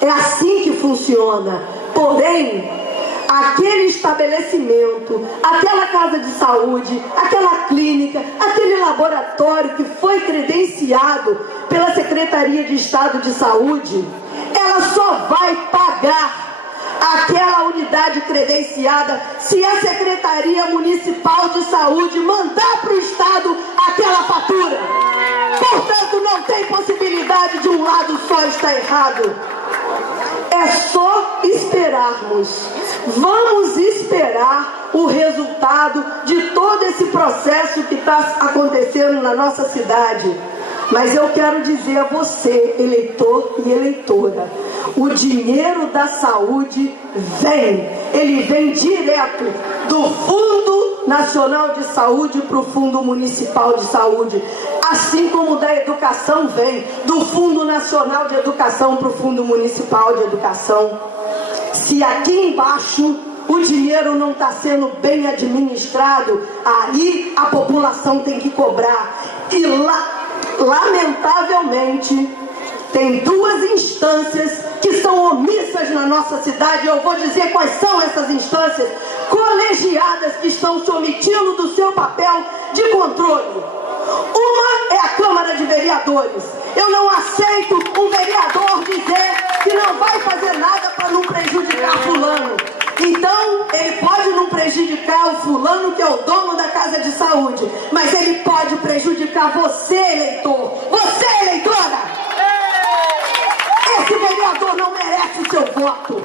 É assim que funciona. Porém, aquele estabelecimento, aquela casa de saúde, aquela clínica, aquele laboratório que foi credenciado pela Secretaria de Estado de Saúde, ela só vai pagar aquela unidade credenciada se a Secretaria Municipal de Saúde mandar para o Estado aquela fatura. Portanto, não tem possibilidade de um lado só estar errado. É só esperarmos. Vamos esperar o resultado de todo esse processo que está acontecendo na nossa cidade. Mas eu quero dizer a você, eleitor e eleitora, o dinheiro da saúde vem. Ele vem direto do Fundo Nacional de Saúde para o Fundo Municipal de Saúde. Assim como da educação vem do Fundo Nacional de Educação para o Fundo Municipal de Educação. Se aqui embaixo o dinheiro não está sendo bem administrado, aí a população tem que cobrar. E lamentavelmente, tem duas instâncias que são omissas na nossa cidade. Eu vou dizer quais são essas instâncias colegiadas que estão se omitindo do seu papel de controle. Uma é a Câmara de Vereadores. Eu não aceito um vereador dizer que não vai fazer nada para não prejudicar fulano. Então, ele pode não prejudicar o fulano que é o dono da casa de saúde, mas ele pode prejudicar você, eleitor. Você, eleitora! Esse vereador não merece o seu voto.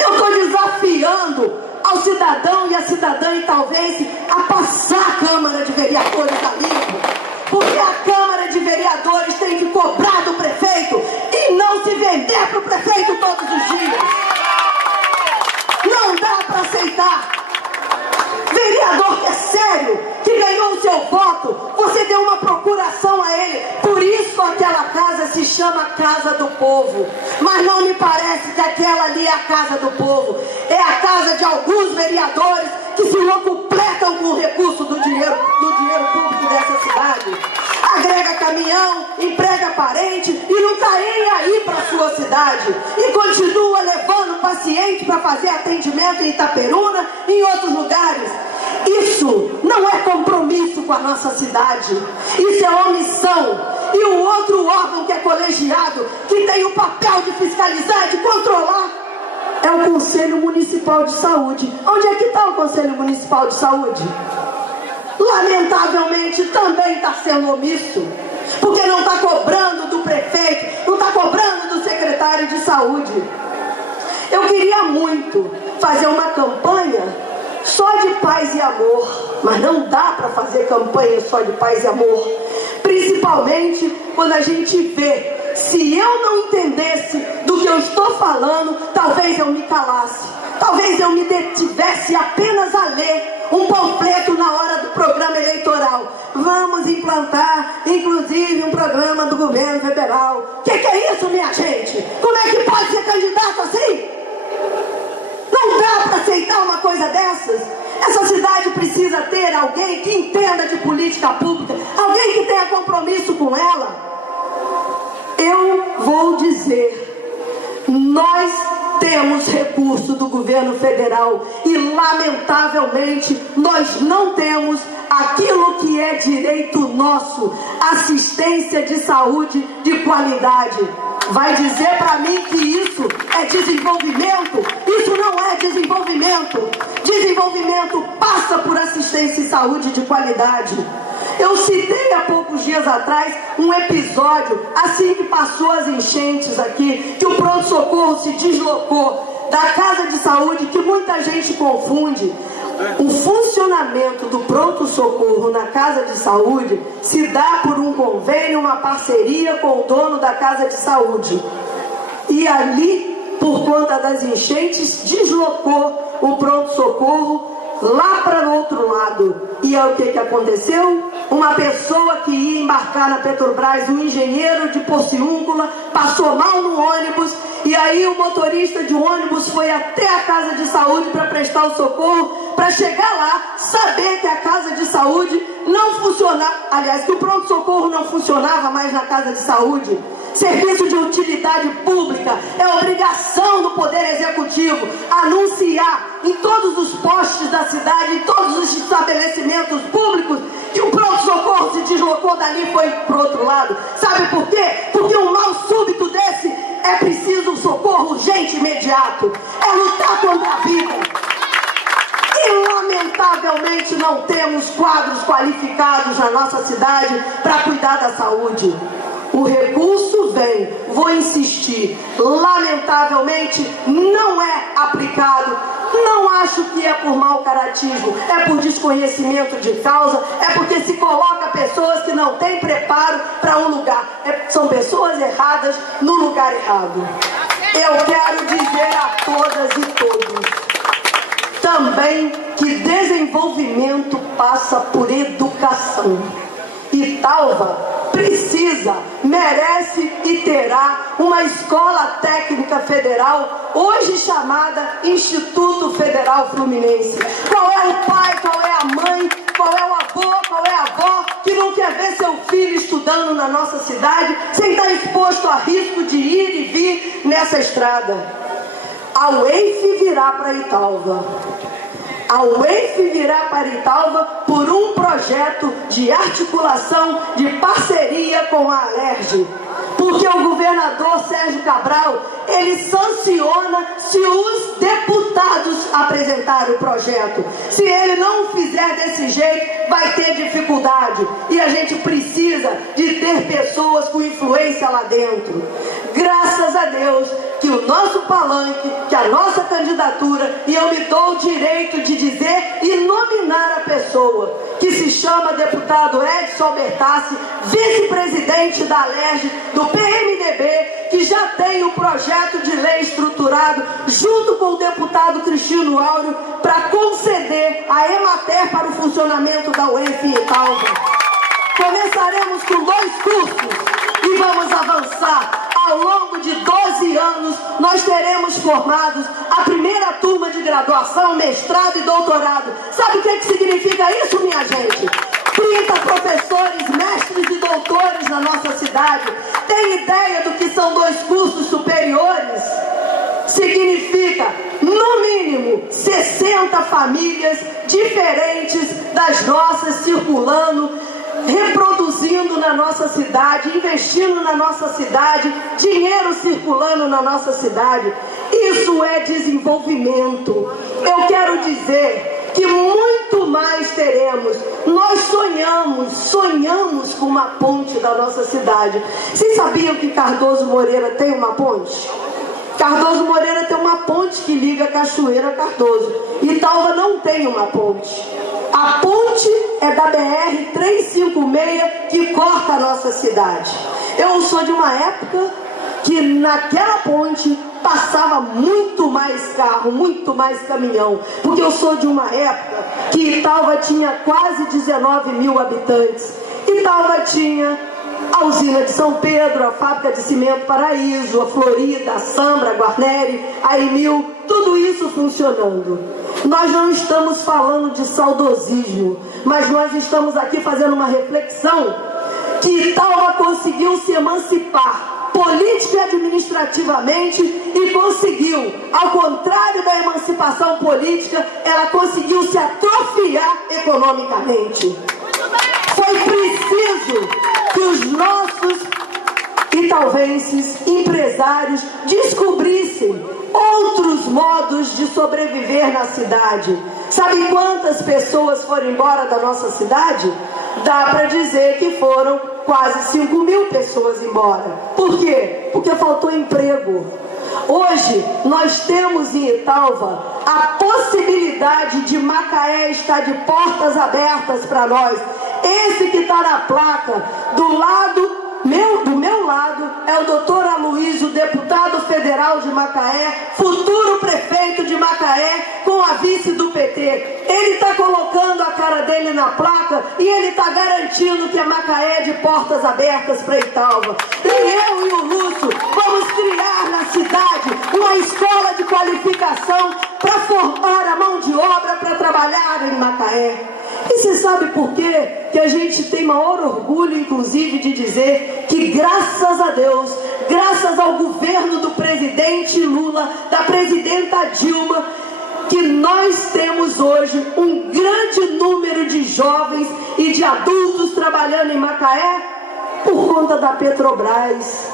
Eu estou desafiando ao cidadão e à cidadã, e talvez, a passar a Câmara de Vereadores a limpo. Porque a Câmara de Vereadores tem que cobrar do prefeito e não se vender para o prefeito todos os dias. Não dá para aceitar. Vereador que é sério, que ganhou o seu voto, você deu uma procuração a ele. Por isso aquela casa se chama Casa do Povo. Mas não me parece que aquela ali é a Casa do Povo. É a casa de alguns vereadores que se locupletam com o recurso do dinheiro público dessa cidade. Agrega caminhão, emprega parente e não está nem aí para a sua cidade. E continua levando paciente para fazer atendimento em Itaperuna e em outros lugares. Isso não é compromisso com a nossa cidade. Isso é omissão. E o outro órgão que é colegiado, que tem o papel de fiscalizar, de controlar, é o Conselho Municipal de Saúde. Onde é que está o Conselho Municipal de Saúde? Lamentavelmente também está sendo omisso, porque não está cobrando do prefeito, não está cobrando do secretário de saúde. Eu queria muito fazer uma campanha só de paz e amor, mas não dá para fazer campanha só de paz e amor, principalmente quando a gente vê. Se eu não entendesse do que eu estou falando, talvez eu me calasse, talvez eu me detivesse apenas a ler um panfleto na hora do programa eleitoral. Vamos implantar, inclusive, um programa do governo federal. Que é isso, minha gente? Como é que pode ser candidato assim? Não dá para aceitar uma coisa dessas. Essa cidade precisa ter alguém que entenda de política pública, alguém que tenha compromisso com ela. Eu vou dizer, nós temos recurso do governo federal e, lamentavelmente, nós não temos aquilo que é direito nosso, assistência de saúde de qualidade. Vai dizer para mim que isso é desenvolvimento? Isso não é desenvolvimento. Desenvolvimento passa por assistência e saúde de qualidade. Eu citei há poucos dias atrás um episódio, assim que passou as enchentes aqui, que o pronto-socorro se deslocou da casa de saúde, que muita gente confunde. O funcionamento do pronto-socorro na casa de saúde se dá por um convênio, uma parceria com o dono da casa de saúde. E ali, por conta das enchentes, deslocou o pronto-socorro lá para o outro lado. E é o que aconteceu? Uma pessoa que ia embarcar na Petrobras, um engenheiro de Porciúncula, passou mal no ônibus, e aí o motorista de ônibus foi até a casa de saúde para prestar o socorro, para chegar lá, saber que a casa de saúde não funcionava, aliás, que o pronto-socorro não funcionava mais na casa de saúde. Serviço de utilidade pública é obrigatório obrigação do Poder Executivo anunciar em todos os postos da cidade, em todos os estabelecimentos públicos, que o pronto-socorro se deslocou dali e foi para o outro lado. Sabe por quê? Porque um mal súbito desse é preciso um socorro urgente e imediato. É lutar contra a vida. E lamentavelmente não temos quadros qualificados na nossa cidade para cuidar da saúde. O recurso vem, vou insistir, lamentavelmente não é aplicado. Não acho que é por mau caratismo, é por desconhecimento de causa, é porque se coloca pessoas que não têm preparo para um lugar. São pessoas erradas no lugar errado. Eu quero dizer a todas e todos também que desenvolvimento passa por educação. Italva precisa, merece e terá uma escola técnica federal, hoje chamada Instituto Federal Fluminense. Qual é o pai, qual é a mãe, qual é o avô, qual é a avó que não quer ver seu filho estudando na nossa cidade, sem estar exposto a risco de ir e vir nessa estrada? A UENF virá para Italva. A UENF virá para Italva por um projeto de articulação, de parceria com a Alerj. Porque o governador Sérgio Cabral, ele sanciona se os deputados apresentarem o projeto. Se ele não fizer desse jeito, vai ter dificuldade. E a gente precisa de ter pessoas com influência lá dentro. Graças a Deus que o nosso palanque, que a nossa candidatura, e eu me dou o direito de dizer e nominar a pessoa, que se chama deputado Edson Bertassi, vice-presidente da Alerj, do PMDB, que já tem o projeto de lei estruturado, junto com o deputado Cristino Áureo, para conceder a Emater para o funcionamento da UENF em Italva. Começaremos com 2 cursos e vamos avançar. Ao longo de 12 anos, nós teremos formados a primeira turma de graduação, mestrado e doutorado. Sabe o que significa isso, minha gente? 30 professores, mestres e doutores na nossa cidade. Tem ideia do que são 2 cursos superiores? Significa, no mínimo, 60 famílias diferentes das nossas circulando, reproduzindo na nossa cidade, investindo na nossa cidade, dinheiro circulando na nossa cidade. Isso é desenvolvimento. Eu quero dizer que muito mais teremos. Nós sonhamos com uma ponte da nossa cidade. Vocês sabiam que Cardoso Moreira tem uma ponte? Cardoso Moreira tem uma ponte que liga Cachoeira a Cardoso. Italva não tem uma ponte. A ponte é da BR-356 que corta a nossa cidade. Eu sou de uma época que naquela ponte passava muito mais carro, muito mais caminhão. Porque eu sou de uma época que Italva tinha quase 19 mil habitantes. Italva tinha a usina de São Pedro, a fábrica de cimento Paraíso, a Florida, a Sambra, a Guarneri, a Emil, tudo isso funcionando. Nós não estamos falando de saudosismo, mas nós estamos aqui fazendo uma reflexão que Italva conseguiu se emancipar política e administrativamente e conseguiu, ao contrário da emancipação política, ela conseguiu se atrofiar economicamente. Foi preciso que os nossos italvenses, empresários, descobrissem outros modos de sobreviver na cidade. Sabe quantas pessoas foram embora da nossa cidade? Dá para dizer que foram quase 5 mil pessoas embora. Por quê? Porque faltou emprego. Hoje nós temos em Italva a possibilidade de Macaé estar de portas abertas para nós. Esse que está na placa do meu lado é o doutor Aloysio, deputado federal de Macaé, futuro prefeito de Macaé, com a vice do PT. Ele está colocando a cara dele na placa e ele está garantindo que a Macaé é de portas abertas para Italva. E eu e o Lúcio vamos criar na cidade uma escola de qualificação para formar a mão de obra para trabalhar em Macaé. E você sabe por quê? Que a gente tem maior orgulho, inclusive, de dizer que graças a Deus, graças ao governo do presidente Lula, Lula, da presidenta Dilma, que nós temos hoje um grande número de jovens e de adultos trabalhando em Macaé por conta da Petrobras.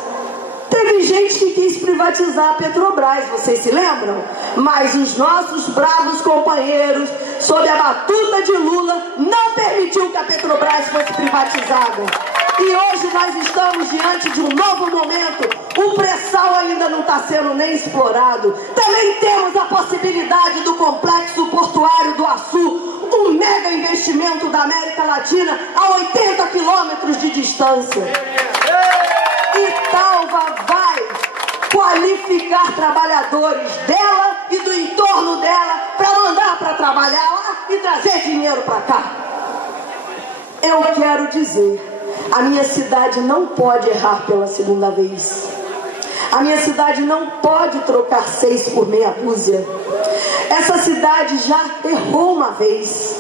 Teve gente que quis privatizar a Petrobras, vocês se lembram? Mas os nossos bravos companheiros, sob a batuta de Lula, não permitiu que a Petrobras fosse privatizada. E hoje nós estamos diante de um novo momento. O pré-sal ainda não está sendo nem explorado. Também temos a possibilidade do complexo portuário do Açu, um mega investimento da América Latina a 80 quilômetros de distância. Italva vai qualificar trabalhadores dela e do entorno dela para mandar para trabalhar lá e trazer dinheiro para cá. Eu quero dizer, a minha cidade não pode errar pela segunda vez. A minha cidade não pode trocar 6 por meia dúzia. Essa cidade já errou uma vez.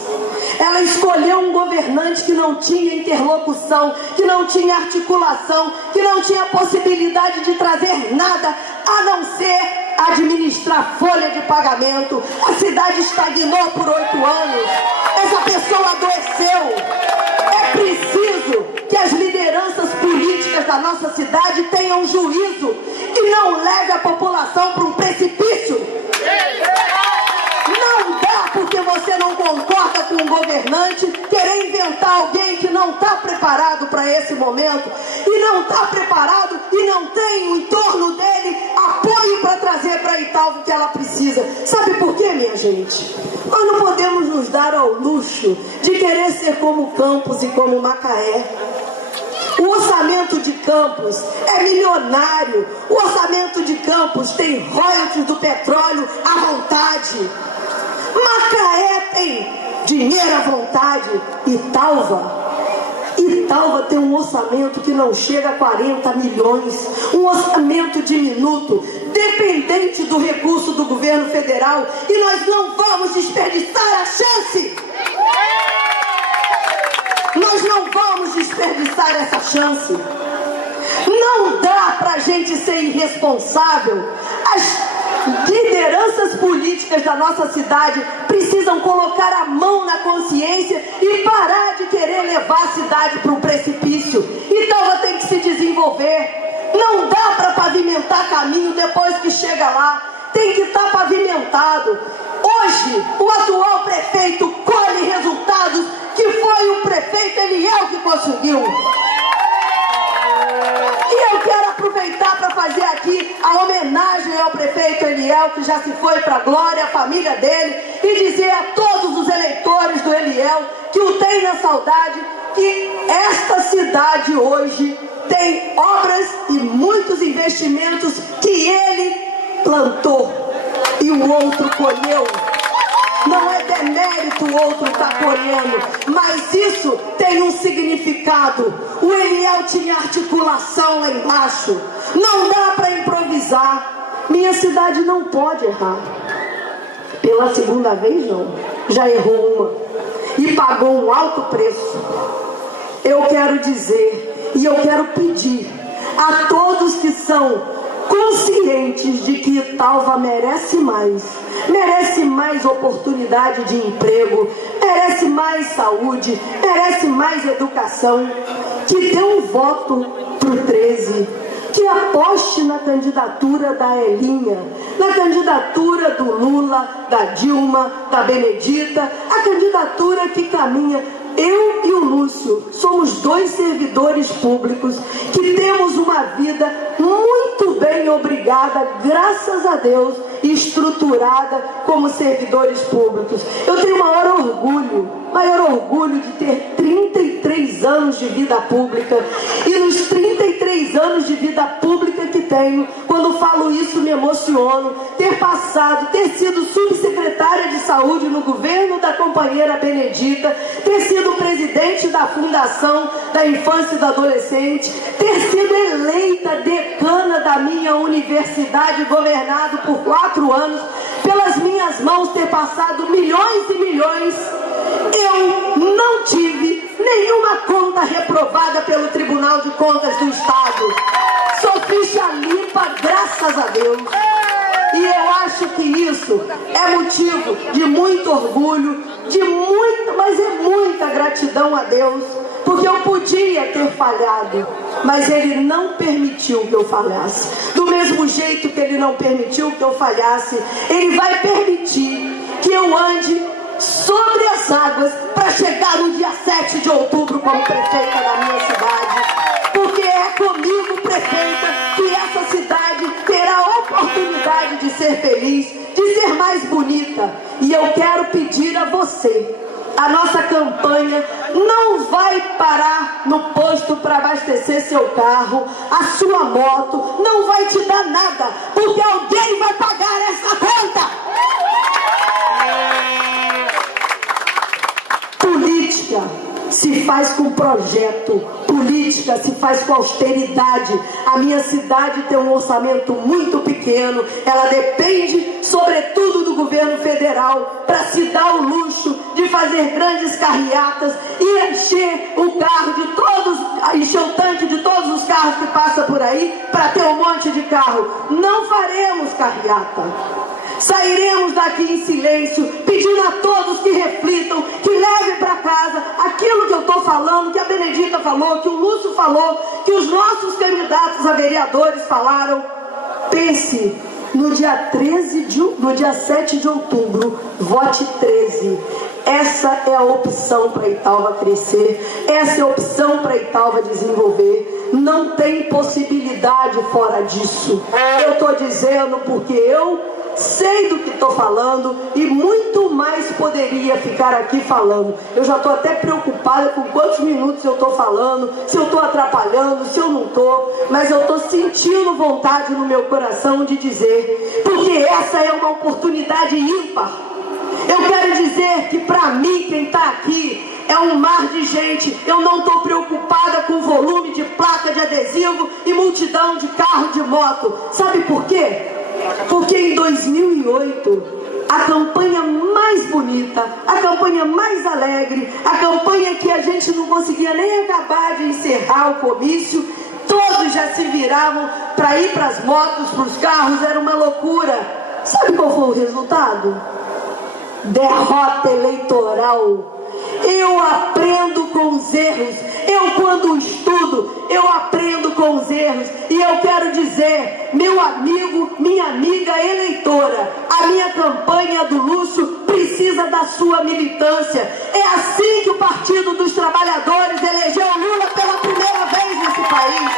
Ela escolheu um governante que não tinha interlocução, que não tinha articulação, que não tinha possibilidade de trazer nada, a não ser administrar folha de pagamento. A cidade estagnou por 8 anos. Essa pessoa adoeceu. É preciso que as lideranças políticas da nossa cidade tenham juízo e não leve a população para um precipício. Não dá, porque você não concorda com o governante, querer inventar alguém que não está preparado para esse momento, e não está preparado e não tem o entorno dele apoio para trazer para Italva o que ela precisa. Sabe por quê, minha gente? Nós não podemos nos dar ao luxo de querer ser como Campos e como Macaé. O orçamento de Campos é milionário. O orçamento de Campos tem royalties do petróleo à vontade. Macaé tem dinheiro à vontade. Italva tem um orçamento que não chega a 40 milhões. Um orçamento diminuto, dependente do recurso do governo federal. E nós não vamos desperdiçar a chance. Nós não vamos desperdiçar essa chance. Não dá pra gente ser irresponsável. As lideranças políticas da nossa cidade precisam colocar a mão na consciência e parar de querer levar a cidade para um precipício. Então ela tem que se desenvolver. Não dá para pavimentar caminho depois que chega lá. Tem que estar pavimentado. Hoje, o atual prefeito colhe resultados que foi o prefeito Eliel que conseguiu. E eu quero aproveitar para fazer aqui a homenagem ao prefeito Eliel, que já se foi para a glória, a família dele, e dizer a todos os eleitores do Eliel que o tem na saudade, que esta cidade hoje tem obras e muitos investimentos que ele plantou e o outro colheu. Não é demérito o outro estar colhendo, mas isso tem um significado. O Eliel tinha articulação lá embaixo. Não dá para improvisar. Minha cidade não pode errar. Pela segunda vez não. Já errou uma e pagou um alto preço. Eu quero dizer e eu quero pedir a todos que são conscientes de que Italva merece mais oportunidade de emprego, merece mais saúde, merece mais educação, que dê um voto pro 13, que aposte na candidatura da Elinha, na candidatura do Lula, da Dilma, da Benedita, a candidatura que caminha. Eu e o Lúcio somos 2 servidores públicos que temos uma vida muito bem obrigada, graças a Deus, estruturada como servidores públicos. Eu tenho maior orgulho de ter 33 anos de vida pública. E nos 33 anos de vida pública que tenho, quando falo isso me emociono, ter sido subsecretária de saúde no governo da companheira Benedita, ter sido presidente da Fundação da Infância e do Adolescente, ter sido eleita decana da minha universidade, governado por 4 anos, pelas minhas mãos ter passado milhões e milhões. Eu não tive nenhuma conta reprovada pelo Tribunal de Contas do Estado. Sou ficha limpa, graças a Deus. isso é motivo de muito orgulho, mas é muita gratidão a Deus, porque eu podia ter falhado, mas Ele não permitiu que eu falhasse. Do mesmo jeito que Ele não permitiu que eu falhasse, Ele vai permitir que eu ande sobre as águas para chegar no dia 7 de outubro como prefeita da minha cidade, porque é comigo, prefeita, que essa cidade terá a oportunidade de ser feliz, de ser mais bonita. E eu quero pedir a você, a nossa campanha não vai parar no posto para abastecer seu carro, a sua moto, não vai te dar nada, porque alguém vai pagar essa conta. Política se faz com projeto, política se faz com austeridade. A minha cidade tem um orçamento muito pequeno, ela depende sobretudo do governo federal para se dar o luxo de fazer grandes carreatas e encher o carro de todos, encher o tanque de todos os carros que passam por aí para ter um monte de carro. Não faremos carreata. Sairemos daqui em silêncio, pedindo a todos que reflitam, que levem para casa aquilo que eu estou falando, que a Benedita falou, que o Lúcio falou, que os nossos candidatos a vereadores falaram. Pense, no dia 7 de outubro, vote 13. Essa é a opção para Italva crescer, essa é a opção para Italva desenvolver. Não tem possibilidade fora disso. Eu estou dizendo porque eu sei do que estou falando e muito mais poderia ficar aqui falando. Eu já estou até preocupada com quantos minutos eu estou falando, se eu estou atrapalhando, se eu não estou, mas eu estou sentindo vontade no meu coração de dizer, porque essa é uma oportunidade ímpar. Eu quero dizer que para mim, quem está aqui, é um mar de gente. Eu não estou preocupada com o volume de placa, de adesivo e multidão de carro, de moto. Sabe por quê? Porque em 2008, a campanha mais bonita, a campanha mais alegre, a campanha que a gente não conseguia nem acabar de encerrar o comício, todos já se viravam para ir para as motos, para os carros, era uma loucura. Sabe qual foi o resultado? Derrota eleitoral. Eu aprendo com os erros. Eu, quando estudo, eu aprendo com os erros. E eu quero dizer, meu amigo, minha amiga eleitora, a minha campanha do Lúcio precisa da sua militância. É assim que o Partido dos Trabalhadores elegeu Lula pela primeira vez nesse país.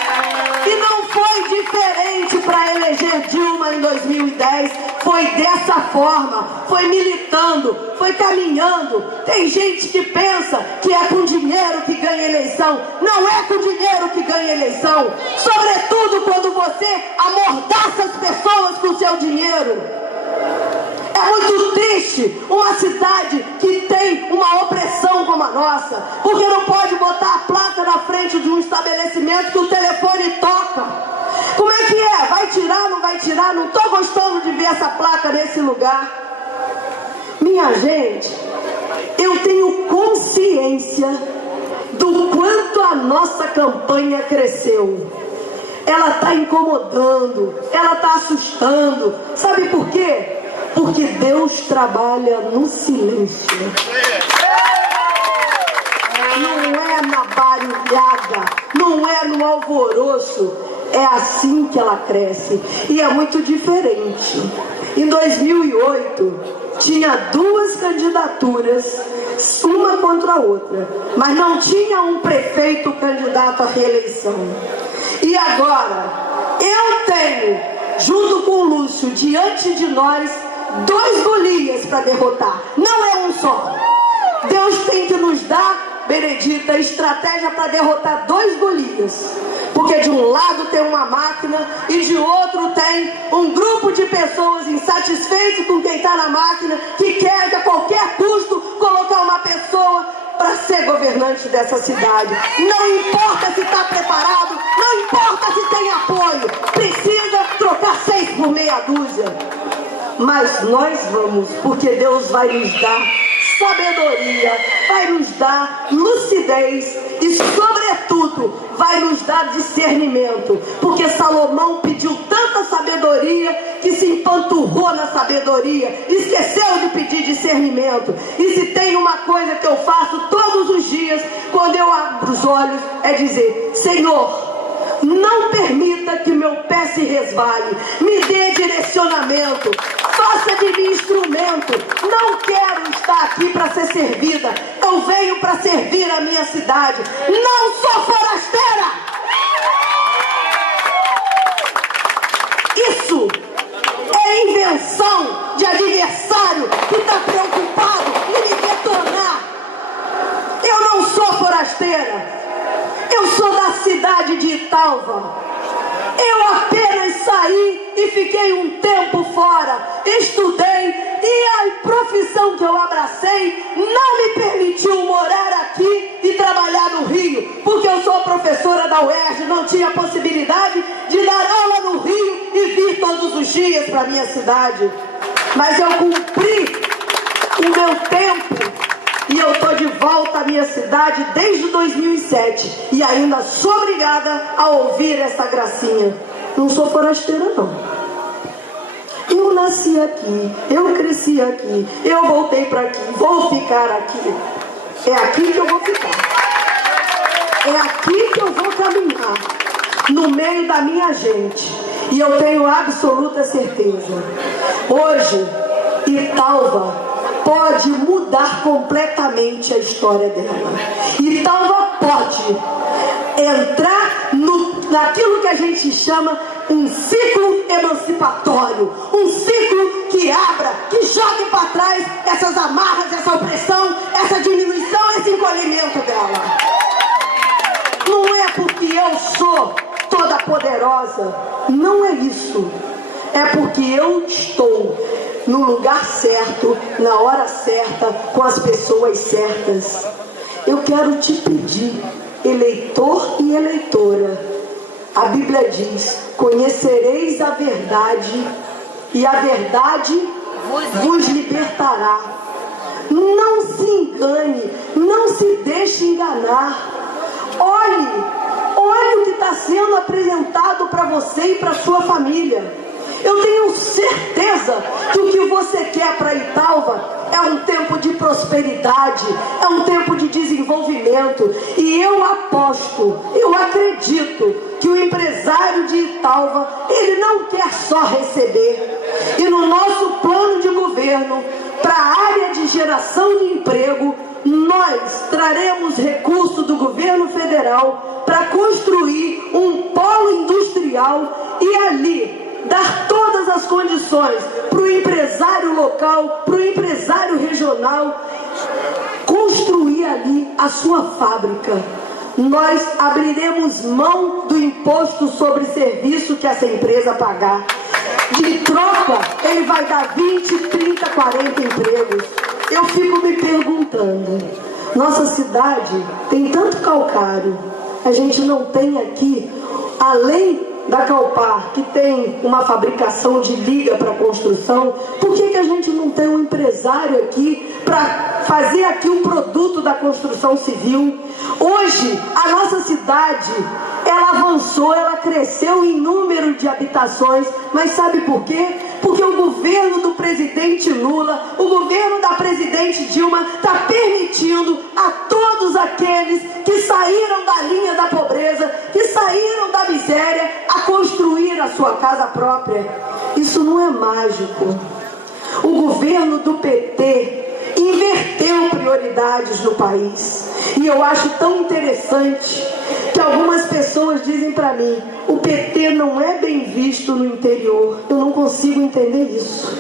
E não foi diferente para eleger Dilma em 2010. Foi dessa forma, foi militando, foi caminhando. Tem gente que pensa que é com dinheiro que ganha eleição. Não é com dinheiro que ganha eleição. Sobretudo quando você amordaça as pessoas com seu dinheiro. É muito triste uma cidade que tem uma opressão como a nossa, porque não pode botar a placa na frente de um estabelecimento que o telefone toca. Como é que é? Vai tirar, não vai tirar? Não estou gostando de ver essa placa nesse lugar. Minha gente, eu tenho consciência do quanto a nossa campanha cresceu. Ela está incomodando, ela está assustando. Sabe por quê? Porque Deus trabalha no silêncio. Não é na barulhada, não é no alvoroço. É assim que ela cresce. E é muito diferente. Em 2008, tinha duas candidaturas, uma contra a outra, mas não tinha um prefeito candidato à reeleição. E agora, eu tenho, junto com o Lúcio, diante de nós, 2 Golias para derrotar. Não é um só. Deus tem que nos dar, Benedita, estratégia para derrotar 2 Golias. Porque de um lado tem uma máquina e de outro tem um grupo de pessoas insatisfeitos com quem está na máquina, que quer a qualquer custo colocar uma pessoa para ser governante dessa cidade. Não importa se está preparado, não importa se tem apoio, precisa trocar 6 por meia dúzia. Mas nós vamos, porque Deus vai nos dar sabedoria, vai nos dar lucidez e, sobretudo, vai nos dar discernimento. Porque Salomão pediu tanto tanta sabedoria que se empanturrou na sabedoria, esqueceu de pedir discernimento. E se tem uma coisa que eu faço todos os dias, quando eu abro os olhos, é dizer: Senhor, não permita que meu pé se resvale, me dê direcionamento, faça de mim instrumento. Não quero estar aqui para ser servida, eu venho para servir a minha cidade. Não sou forasteira. Isso é invenção de adversário que está preocupado em me detonar. Eu não sou forasteira. Eu sou da cidade de Italva. Eu apenas saí e fiquei um tempo fora, estudei, e a profissão que eu abracei não me permitiu morar aqui e trabalhar no Rio, porque eu sou professora da UERJ, não tinha possibilidade de dar aula no Rio e vir todos os dias para a minha cidade. Mas eu cumpri o meu tempo e eu estou de volta à minha cidade desde 2007 e ainda sou obrigada a ouvir essa gracinha. Não sou forasteira, não. Eu nasci aqui, eu cresci aqui, eu voltei para aqui, vou ficar aqui. É aqui que eu vou ficar. É aqui que eu vou caminhar, no meio da minha gente. E eu tenho absoluta certeza. Hoje, Italva pode mudar completamente a história dela. Italva pode entrar naquilo que a gente chama um ciclo emancipatório, um ciclo que abra, que jogue para trás essas amarras, essa opressão, essa diminuição, esse encolhimento dela. Não é porque eu sou toda poderosa, não é isso. É porque eu estou no lugar certo, na hora certa, com as pessoas certas. Eu quero te pedir, eleitor e eleitora, a Bíblia diz: conhecereis a verdade e a verdade vos libertará. Não se engane, não se deixe enganar. Olhe o que está sendo apresentado para você e para sua família. Eu tenho certeza que o que você quer para Italva é um tempo de prosperidade, é um tempo de desenvolvimento. E eu aposto, eu acredito que o empresário de Italva, ele não quer só receber. E no nosso plano de governo, para a área de geração de emprego, nós traremos recurso do governo federal para construir um polo industrial e ali dar todas as condições para o empresário local, para o empresário regional construir ali a sua fábrica. Nós abriremos mão do imposto sobre serviço que essa empresa pagar. De troca, ele vai dar 20, 30, 40 empregos. Eu fico me perguntando, nossa cidade tem tanto calcário, a gente não tem aqui, além da Calpar, que tem uma fabricação de liga para construção, por que a gente não tem um empresário aqui para fazer aqui um produto da construção civil? Hoje, a nossa cidade, ela avançou, ela cresceu em número de habitações, mas sabe por quê? Porque o governo do presidente Lula, o governo da presidente Dilma está permitindo a todos aqueles que saíram da linha da pobreza, que saíram da miséria, a construir a sua casa própria. Isso não é mágico. O governo do PT inverteu prioridades no país. E eu acho tão interessante que algumas pessoas dizem para mim: o PT não é bem visto no interior. Eu não consigo entender isso.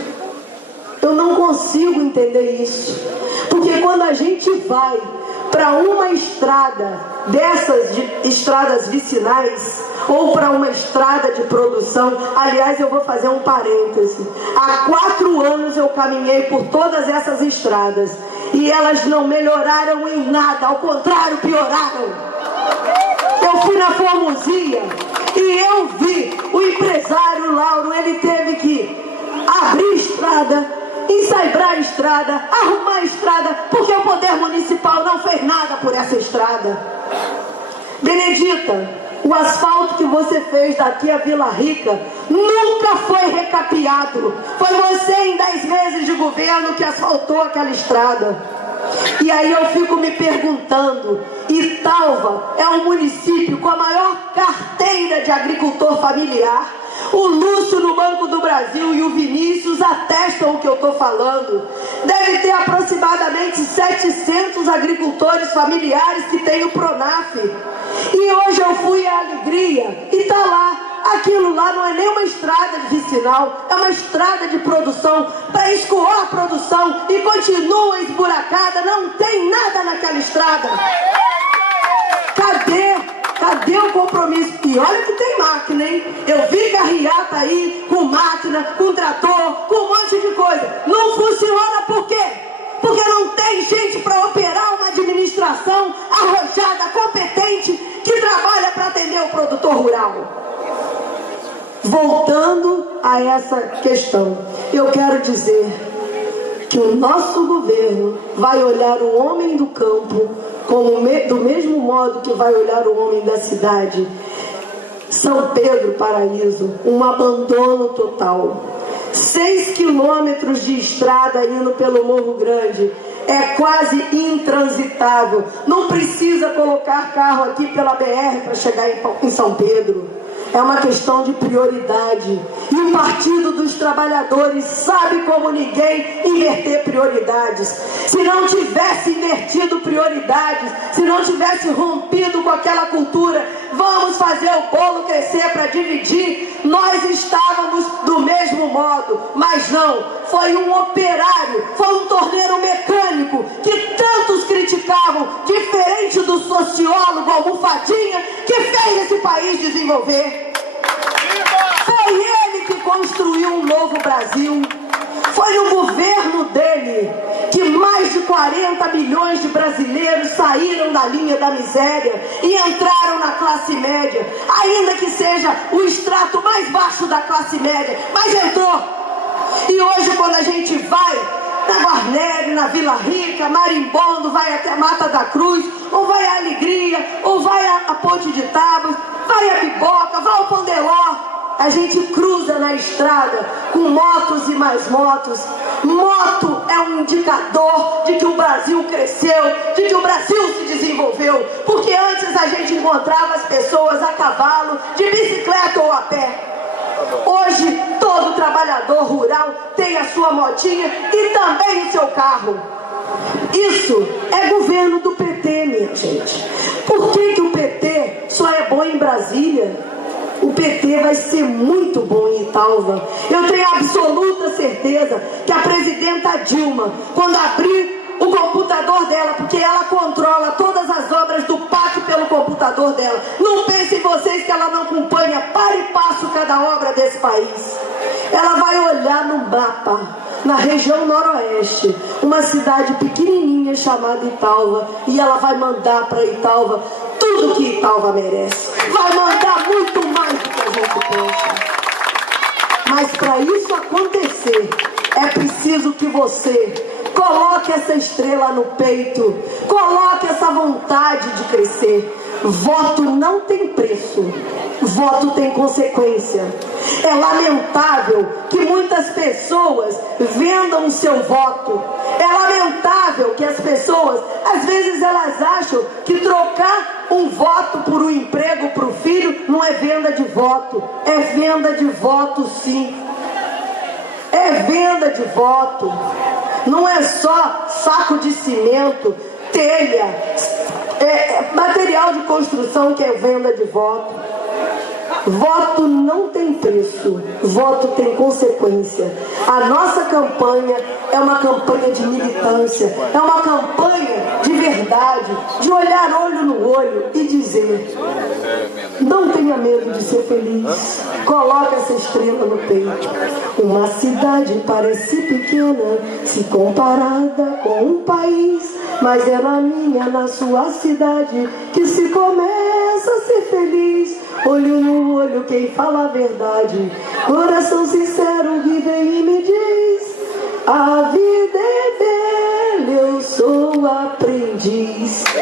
Eu não consigo entender isso. Porque quando a gente vai para uma estrada dessas estradas vicinais, ou para uma estrada de produção, aliás, eu vou fazer um parêntese. Há 4 anos eu caminhei por todas essas estradas e elas não melhoraram em nada, ao contrário, pioraram. Eu fui na Formosia e eu vi o empresário Lauro, ele teve que abrir estrada, ensaibrar a estrada, arrumar a estrada, porque o poder municipal não fez nada por essa estrada. Benedita, o asfalto que você fez daqui a Vila Rica nunca foi recapeado. Foi você em 10 meses de governo que asfaltou aquela estrada. E aí eu fico me perguntando, Italva é um município com a maior carteira de agricultor familiar. O Lúcio no Banco do Brasil e o Vinícius atestam o que eu estou falando. Deve ter aproximadamente 700 agricultores familiares que tem o Pronaf. E hoje eu fui à Alegria e está lá. Aquilo lá não é nem uma estrada vicinal, é uma estrada de produção para escoar a produção e continua esburacada, não tem nada naquela estrada. Cadê o compromisso? E olha que tem máquina, hein? Eu vi carreata aí com máquina, com trator, com um monte de coisa. Não funciona por quê? Porque não tem gente para operar uma administração arrojada, competente, que trabalha para atender o produtor rural. Voltando a essa questão, eu quero dizer que o nosso governo vai olhar o homem do campo do mesmo modo que vai olhar o homem da cidade. São Pedro, Paraíso, um abandono total. 6 quilômetros de estrada indo pelo Morro Grande. É quase intransitável. Não precisa colocar carro aqui pela BR para chegar em São Pedro. É uma questão de prioridade. E o Partido dos Trabalhadores sabe como ninguém inverter prioridades. Se não tivesse invertido prioridades, se não tivesse rompido com aquela cultura, vamos fazer o bolo crescer para dividir, nós estávamos do mesmo modo. Mas não, foi um operário, foi um torneiro mecânico que tantos criticavam, diferente do sociólogo Almofadinha, que fez esse país desenvolver. Foi ele que construiu um novo Brasil. Foi o governo dele que mais de 40 milhões de brasileiros saíram da linha da miséria e entraram na classe média, ainda que seja o extrato mais baixo da classe média, mas entrou. E hoje, quando a gente vai na Guarneri, na Vila Rica, marimbondo, vai até Mata da Cruz, ou vai à Alegria, ou vai à Ponte de Tábuas, vai à Biboca, vai ao Pandeló, a gente cruza na estrada com motos e mais motos. Moto é um indicador de que o Brasil cresceu, de que o Brasil se desenvolveu, porque antes a gente encontrava as pessoas a cavalo, de bicicleta ou a pé. Hoje todo trabalhador rural tem a sua motinha e também o seu carro. Isso é governo do PT, minha gente. Por que o PT só é bom em Brasília? O PT vai ser muito bom em Italva. Eu tenho absoluta certeza que a presidenta Dilma, quando abrir o computador dela, porque ela controla todas as obras do PAC pelo computador dela, não pensem vocês que ela não acompanha para e passo cada obra desse país. Ela vai olhar no mapa, na região noroeste, uma cidade pequenininha chamada Italva, e ela vai mandar para Italva tudo que Italva merece. Vai mandar muito mais do que a gente pensa. Mas para isso acontecer, é preciso que você coloque essa estrela no peito, coloque essa vontade de crescer. Voto não tem preço, voto tem consequência. É lamentável que muitas pessoas vendam o seu voto. É lamentável que as pessoas, às vezes elas acham que trocar um voto por um emprego para o filho não é venda de voto. É venda de voto, sim. É venda de voto. Não é só saco de cimento, telha, material de construção que é venda de voto. Voto não tem preço, voto tem consequência. A nossa campanha é uma campanha de militância, é uma campanha de verdade, de olhar olho no olho e dizer: não tenha medo de ser feliz, coloque essa estrela no peito. Uma cidade parece pequena se comparada com um país, mas é na minha, na sua cidade que se começa a ser feliz. Olho no olho quem fala a verdade, coração sincero que vem e me diz: a vida é bela, eu sou aprendiz.